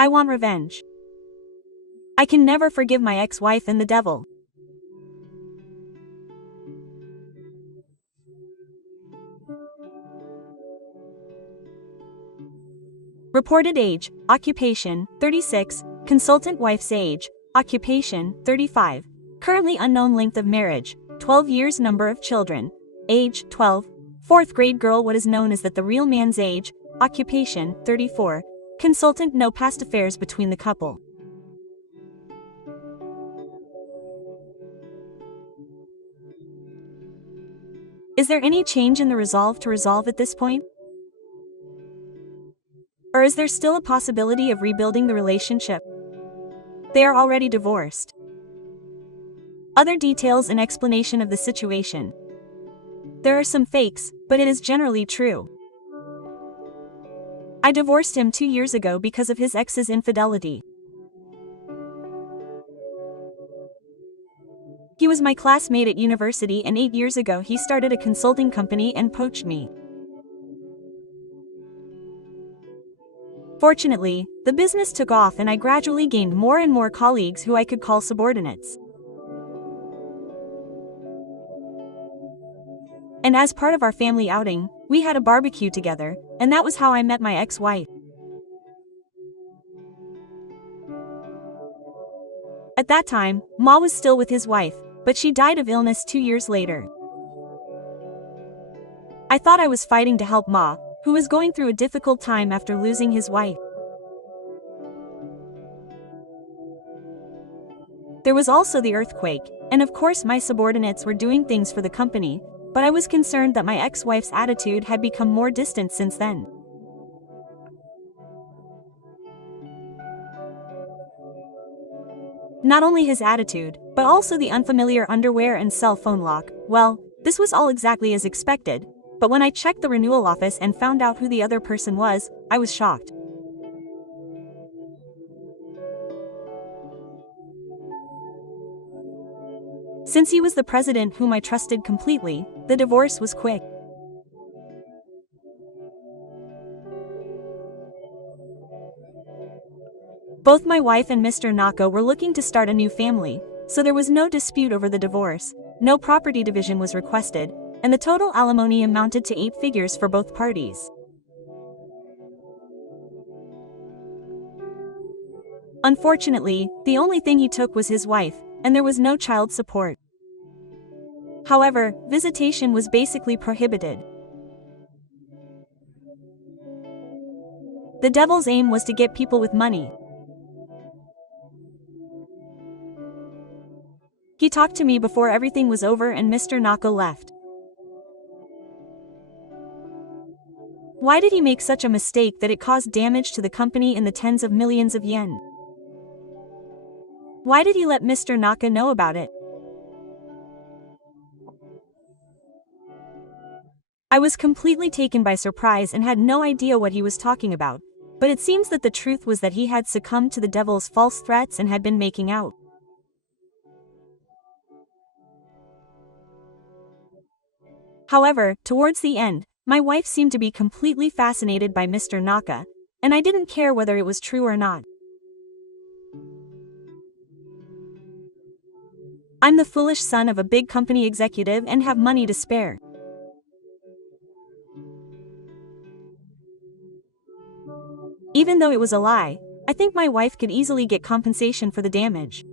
I want revenge. I can never forgive my ex-wife and the devil. Reported age, occupation, 36, consultant wife's age, occupation, 35, currently unknown length of marriage, 12 years number of children, age, 12, 4th grade girl what is known as that the real man's age, occupation, 34, consultant no past affairs between the couple. Is there any change in the resolve to resolve at this point? Or is there still a possibility of rebuilding the relationship? They are already divorced. Other details and explanation of the situation. There are some fakes, but it is generally true. I divorced him 2 years ago because of his ex's infidelity. He was my classmate at university and 8 years ago he started a consulting company and poached me. Fortunately, the business took off and I gradually gained more and more colleagues who I could call subordinates. And as part of our family outing, we had a barbecue together, and that was how I met my ex-wife. At that time, Ma was still with his wife, but she died of illness 2 years later. I thought I was fighting to help Ma, who was going through a difficult time after losing his wife. There was also the earthquake, and of course my subordinates were doing things for the company, but I was concerned that my ex-wife's attitude had become more distant since then. Not only his attitude, but also the unfamiliar underwear and cell phone lock. Well, this was all exactly as expected, but when I checked the renewal office and found out who the other person was, I was shocked. Since he was the president whom I trusted completely, the divorce was quick. Both my wife and Mr. Naka were looking to start a new family, so there was no dispute over the divorce, no property division was requested, and the total alimony amounted to 8 figures for both parties. Unfortunately, the only thing he took was his wife, and there was no child support. However, visitation was basically prohibited. The devil's aim was to get people with money. He talked to me before everything was over and Mr. Naka left. Why did he make such a mistake that it caused damage to the company in the tens of millions of yen? Why did he let Mr. Naka know about it? I was completely taken by surprise and had no idea what he was talking about, but it seems that the truth was that he had succumbed to the devil's false threats and had been making out. However, towards the end, my wife seemed to be completely fascinated by Mr. Naka, and I didn't care whether it was true or not. I'm the foolish son of a big company executive and have money to spare. Even though it was a lie, I think my wife could easily get compensation for the damage.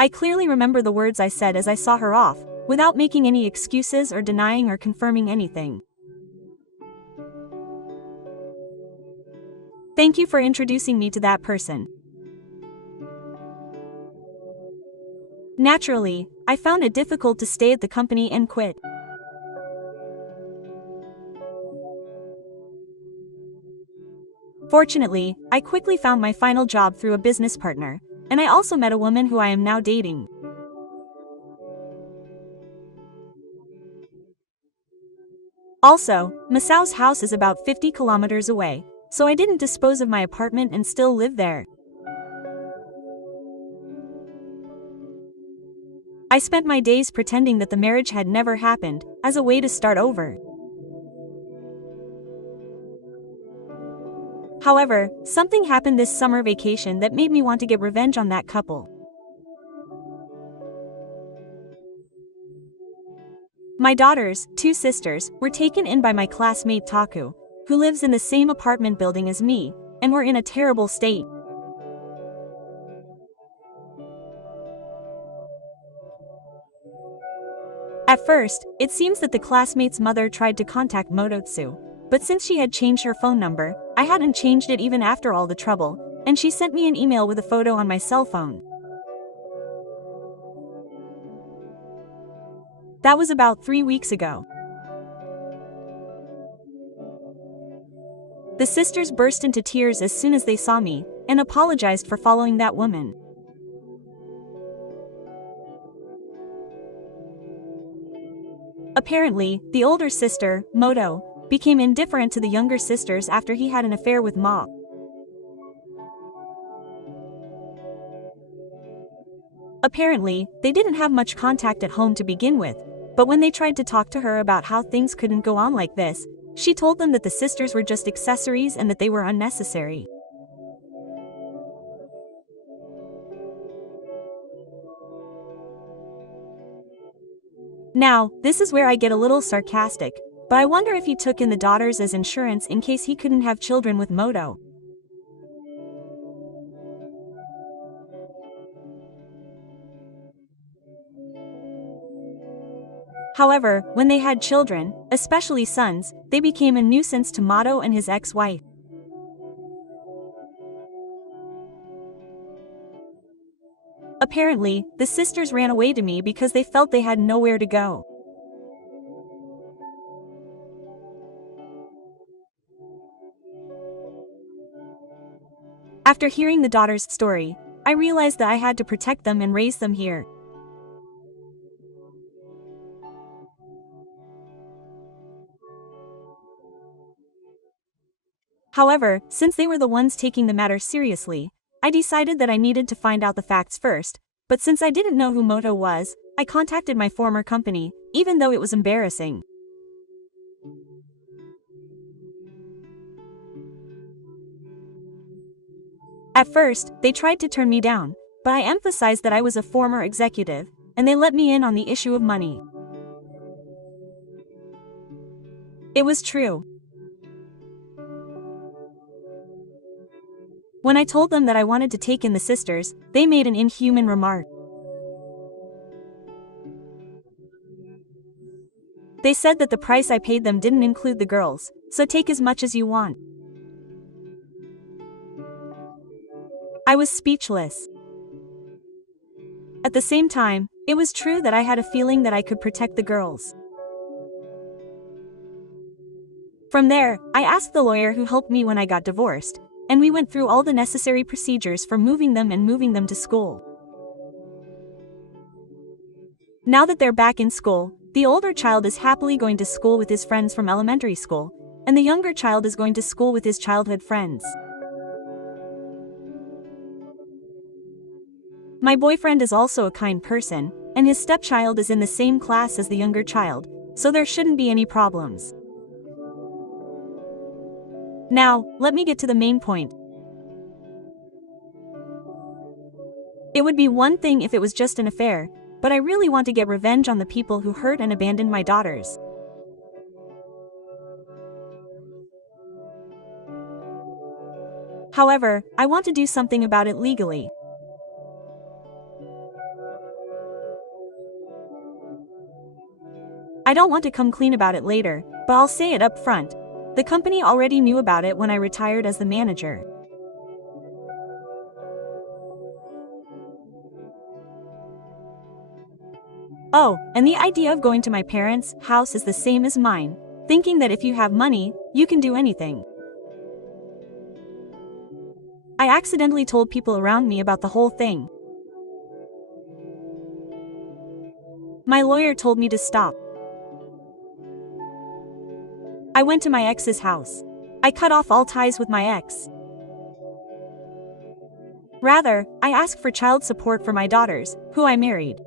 I clearly remember the words I said as I saw her off, without making any excuses or denying or confirming anything. Thank you for introducing me to that person. Naturally, I found it difficult to stay at the company and quit. Fortunately, I quickly found my final job through a business partner, and I also met a woman who I am now dating. Also, Masao's house is about 50 kilometers away, so I didn't dispose of my apartment and still live there. I spent my days pretending that the marriage had never happened, as a way to start over. However, something happened this summer vacation that made me want to get revenge on that couple. My daughters, two sisters, were taken in by my classmate Taku, who lives in the same apartment building as me, and were in a terrible state. At first, it seems that the classmate's mother tried to contact Mototsu, but since she had changed her phone number, I hadn't changed it even after all the trouble, and she sent me an email with a photo on my cell phone. That was about 3 weeks ago. The sisters burst into tears as soon as they saw me, and apologized for following that woman. Apparently, the older sister, Moto, became indifferent to the younger sisters after he had an affair with Ma. Apparently, they didn't have much contact at home to begin with, but when they tried to talk to her about how things couldn't go on like this, she told them that the sisters were just accessories and that they were unnecessary. Now, this is where I get a little sarcastic, but I wonder if he took in the daughters as insurance in case he couldn't have children with Moto. However, when they had children, especially sons, they became a nuisance to Moto and his ex-wife. Apparently, the sisters ran away to me because they felt they had nowhere to go. After hearing the daughter's story, I realized that I had to protect them and raise them here. However, since they were the ones taking the matter seriously, I decided that I needed to find out the facts first, but since I didn't know who Moto was, I contacted my former company, even though it was embarrassing. At first, they tried to turn me down, but I emphasized that I was a former executive, and they let me in on the issue of money. It was true. When I told them that I wanted to take in the sisters, they made an inhuman remark. They said that the price I paid them didn't include the girls, so take as much as you want. I was speechless. At the same time, it was true that I had a feeling that I could protect the girls. From there, I asked the lawyer who helped me when I got divorced, and we went through all the necessary procedures for moving them to school. Now that they're back in school, the older child is happily going to school with his friends from elementary school, and the younger child is going to school with his childhood friends. My boyfriend is also a kind person, and his stepchild is in the same class as the younger child, so there shouldn't be any problems. Now, let me get to the main point. It would be one thing if it was just an affair, but I really want to get revenge on the people who hurt and abandoned my daughters. However, I want to do something about it legally. I don't want to come clean about it later, but I'll say it up front. The company already knew about it when I retired as the manager. Oh, and the idea of going to my parents' house is the same as mine, thinking that if you have money, you can do anything. I accidentally told people around me about the whole thing. My lawyer told me to stop. I went to my ex's house. I cut off all ties with my ex. Rather, I asked for child support for my daughters, who I married.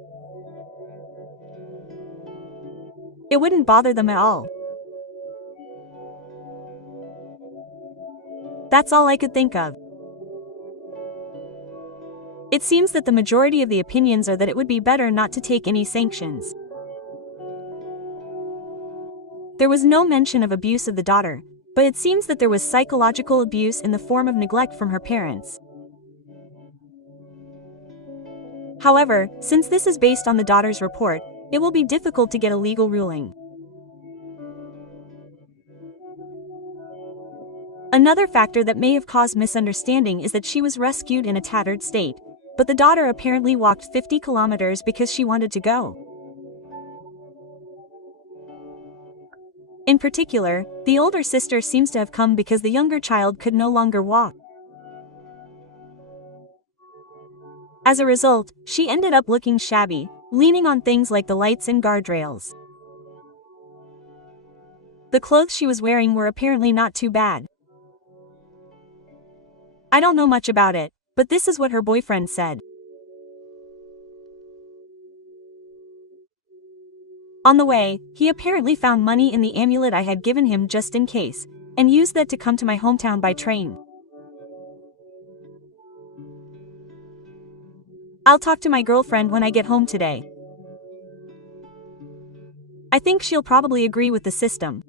It wouldn't bother them at all. That's all I could think of. It seems that the majority of the opinions are that it would be better not to take any sanctions. There was no mention of abuse of the daughter, but it seems that there was psychological abuse in the form of neglect from her parents. However, since this is based on the daughter's report, it will be difficult to get a legal ruling. Another factor that may have caused misunderstanding is that she was rescued in a tattered state, but the daughter apparently walked 50 kilometers because she wanted to go. In particular, the older sister seems to have come because the younger child could no longer walk. As a result, she ended up looking shabby, leaning on things like the lights and guardrails. The clothes she was wearing were apparently not too bad. I don't know much about it, but this is what her boyfriend said. On the way, he apparently found money in the amulet I had given him just in case, and used that to come to my hometown by train. I'll talk to my girlfriend when I get home today. I think she'll probably agree with the system.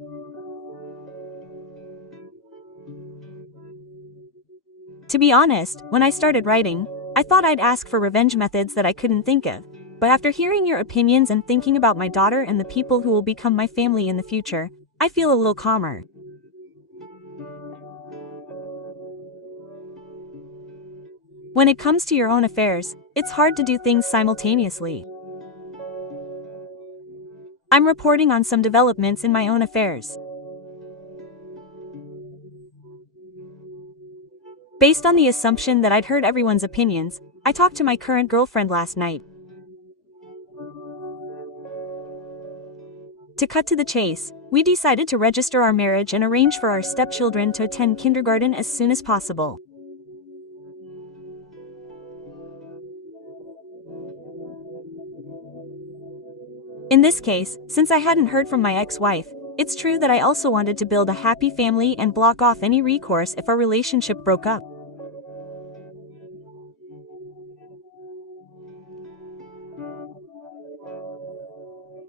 To be honest, when I started writing, I thought I'd ask for revenge methods that I couldn't think of, but after hearing your opinions and thinking about my daughter and the people who will become my family in the future, I feel a little calmer. When it comes to your own affairs, it's hard to do things simultaneously. I'm reporting on some developments in my own affairs. Based on the assumption that I'd heard everyone's opinions, I talked to my current girlfriend last night. To cut to the chase, we decided to register our marriage and arrange for our stepchildren to attend kindergarten as soon as possible. In this case, since I hadn't heard from my ex-wife, it's true that I also wanted to build a happy family and block off any recourse if our relationship broke up.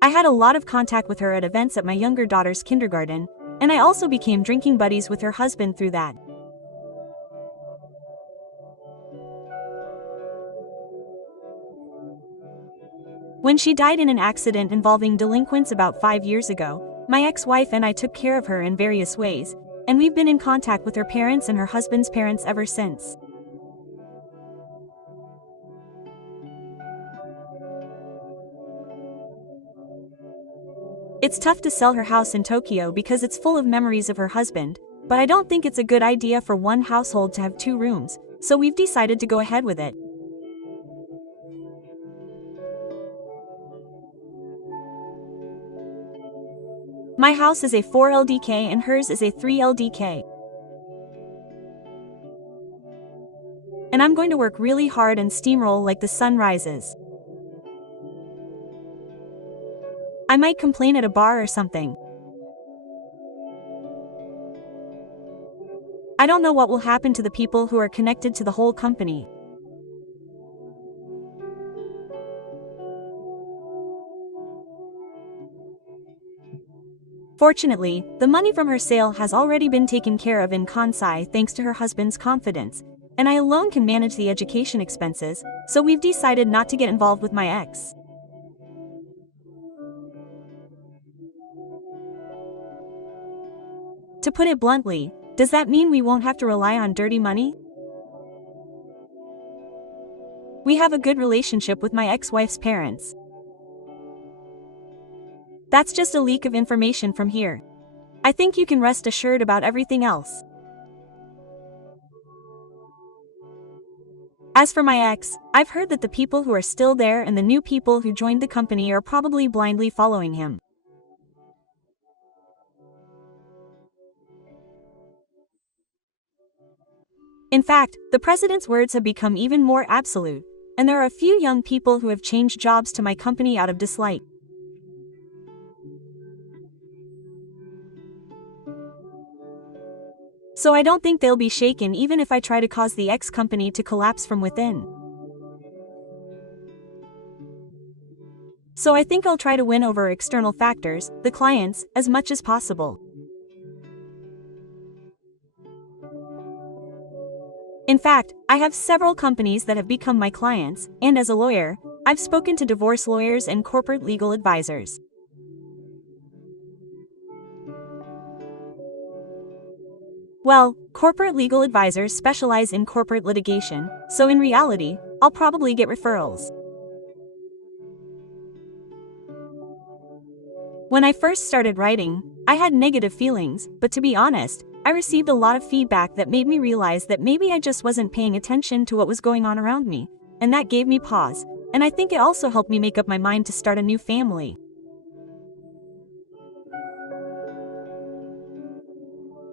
I had a lot of contact with her at events at my younger daughter's kindergarten, and I also became drinking buddies with her husband through that. When she died in an accident involving delinquents about 5 years ago, my ex-wife and I took care of her in various ways, and we've been in contact with her parents and her husband's parents ever since. It's tough to sell her house in Tokyo because it's full of memories of her husband, but I don't think it's a good idea for one household to have 2 rooms, so we've decided to go ahead with it. My house is a 4 LDK and hers is a 3 LDK. And I'm going to work really hard and steamroll like the sun rises. I might complain at a bar or something. I don't know what will happen to the people who are connected to the whole company. Fortunately, the money from her sale has already been taken care of in Kansai thanks to her husband's confidence, and I alone can manage the education expenses, so we've decided not to get involved with my ex. To put it bluntly, does that mean we won't have to rely on dirty money? We have a good relationship with my ex-wife's parents. That's just a leak of information from here. I think you can rest assured about everything else. As for my ex, I've heard that the people who are still there and the new people who joined the company are probably blindly following him. In fact, the president's words have become even more absolute, and there are a few young people who have changed jobs to my company out of dislike. So I don't think they'll be shaken even if I try to cause the X company to collapse from within. So I think I'll try to win over external factors, the clients, as much as possible. In fact, I have several companies that have become my clients, and as a lawyer, I've spoken to divorce lawyers and corporate legal advisors. Well, corporate legal advisors specialize in corporate litigation, so in reality, I'll probably get referrals. When I first started writing, I had negative feelings, but to be honest, I received a lot of feedback that made me realize that maybe I just wasn't paying attention to what was going on around me, and that gave me pause, and I think it also helped me make up my mind to start a new family.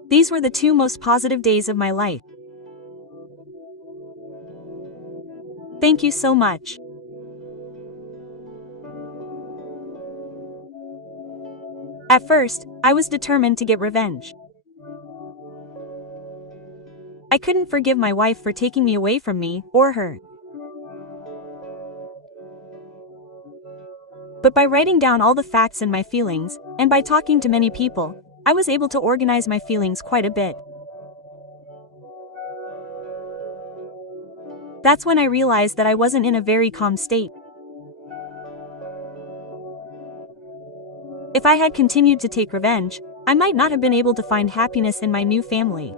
These were the 2 most positive days of my life. Thank you so much. At first, I was determined to get revenge. I couldn't forgive my wife for taking me away from me, or her. But by writing down all the facts and my feelings, and by talking to many people, I was able to organize my feelings quite a bit. That's when I realized that I wasn't in a very calm state. If I had continued to take revenge, I might not have been able to find happiness in my new family.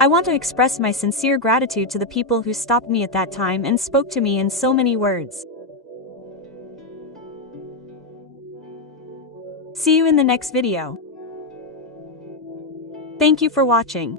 I want to express my sincere gratitude to the people who stopped me at that time and spoke to me in so many words. See you in the next video. Thank you for watching.